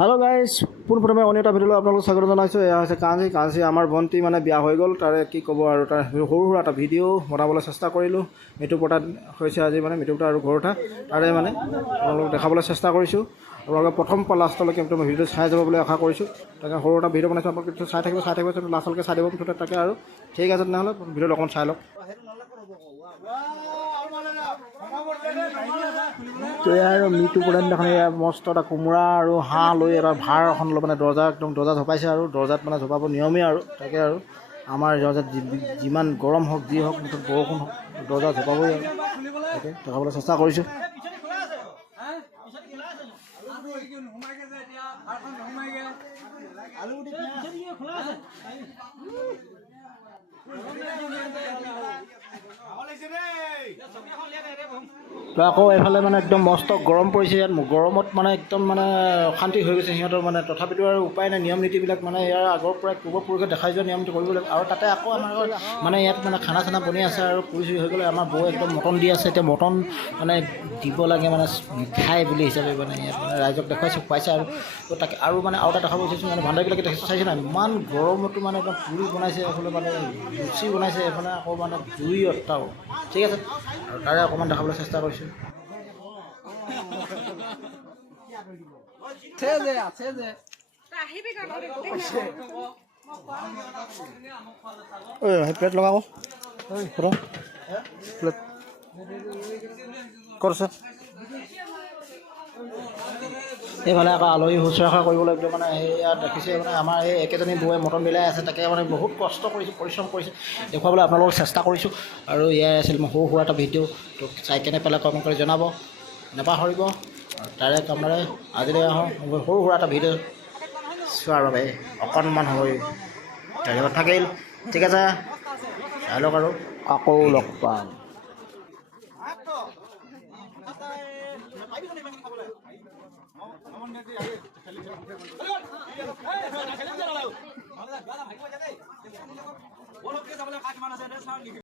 Hello' guys, পোনপ্ৰথমে অন্য এটা ভিডিঅ'লৈ আপোনালোকক স্বাগত জনাইছোঁ। এয়া হৈছে কাঞ্চি আমাৰ ভণ্টি মানে বিয়া হৈ গ'ল। তাৰে কি ক'ব আৰু তাৰ সৰু সুৰা এটা ভিডিঅ' বনাবলৈ চেষ্টা কৰিলোঁ। মৃত্যুপতা হৈছে আজি মানে মৃত্যুপতা আৰু ঘৰ উঠা তাৰে মানে আপোনালোকক দেখাবলৈ চেষ্টা কৰিছোঁ। আপোনালোকে প্ৰথম পৰা লাষ্টলৈকে একদম ভিডিঅ'টো চাই যাব বুলি আশা কৰিছোঁ। তাকে সৰু এটা ভিডিঅ' বনাইছোঁ, আপোনালোকে চাই থাকিব লাষ্টলৈকে চাই দিব মুঠতে। তাকে আৰু ঠিক আছে তেনেহ'লে ভিডিঅ'টো অকণ চাই লওক। তো আৰু মৃত্যুপতা দিনাখন মস্ত এটা কোমোৰা আৰু হাঁহ লৈ এটা ভাৰ এখন লৈ মানে দৰ্জা ঝপাইছে আৰু দৰ্জাত মানে ঝপাব নিয়মেই আৰু তাকে আৰু আমাৰ দৰ্জাত যিমান গৰম হওক যি হওক মুঠত বৰষুণ হওক দৰ্জা ঝপাবই আৰু তাকে দেখাবলৈ চেষ্টা কৰিছোঁ। তো আকৌ এইফালে মানে একদম মস্ত গৰম পৰিছে। ইয়াত গৰমত মানে একদম মানে অশান্তি হৈ গৈছে সিহঁতৰ মানে। তথাপিতো আৰু উপায় নাই, নিয়ম নীতিবিলাক মানে ইয়াৰ আগৰ পৰাই পূৰ্বপুৰুষে দেখাই যোৱা নিয়মটো কৰিব লাগিব। আৰু তাতে আকৌ আমাৰ মানে ইয়াত মানে খানা চানা বনি আছে আৰু পুৰি চুৰি হৈ গ'লে আমাৰ বৌ একদম মটন দি আছে। এতিয়া মটন মানে দিব লাগে মানে মিঠাই বুলি হিচাপে মানে ইয়াত মানে ৰাইজক দেখুৱাইছে, খুৱাইছে আৰু তো তাকে আৰু মানে আৰু এটা দেখাব বিচাৰিছোঁ মানে ভাণ্ডাৰীবিলাকে চাইছে নাই ইমান গৰমতো মানে একদম পুৰি বনাইছে, এইফালে মানে লুচি বনাইছে, এইফালে আকৌ মানে জুই অট্টাও। ঠিক আছে, আৰু তাৰে অকণমান দেখাবলৈ চেষ্টা কৰিছোঁ। প্লেট লগাব প্লেট ক'ত আছে? এইফালে আকৌ আলহী শুশ্ৰূষা কৰিবলৈ একদম মানে ইয়াত দেখিছে মানে আমাৰ এই একেজনী বৌৱে মটন মিলাই আছে। তাকে মানে বহুত কষ্ট কৰিছোঁ, পৰিশ্ৰম কৰিছে, দেখুৱাবলৈ আপোনালোকক চেষ্টা কৰিছোঁ। আৰু এয়াই আছিল মোৰ সৰু সুৰা এটা ভিডিঅ'। তো চাই কেনে পেলাই কমেণ্ট কৰি জনাব নাপাহৰিব। আৰু তাৰে কামৰে আজিলৈ আহোঁ সৰু সুৰা এটা ভিডিঅ' চোৱাৰ বাবে অকণমান সময় ধন্যবাদ থাকিল। ঠিক আছে, চাই লওক আৰু আকৌ লগ পাম।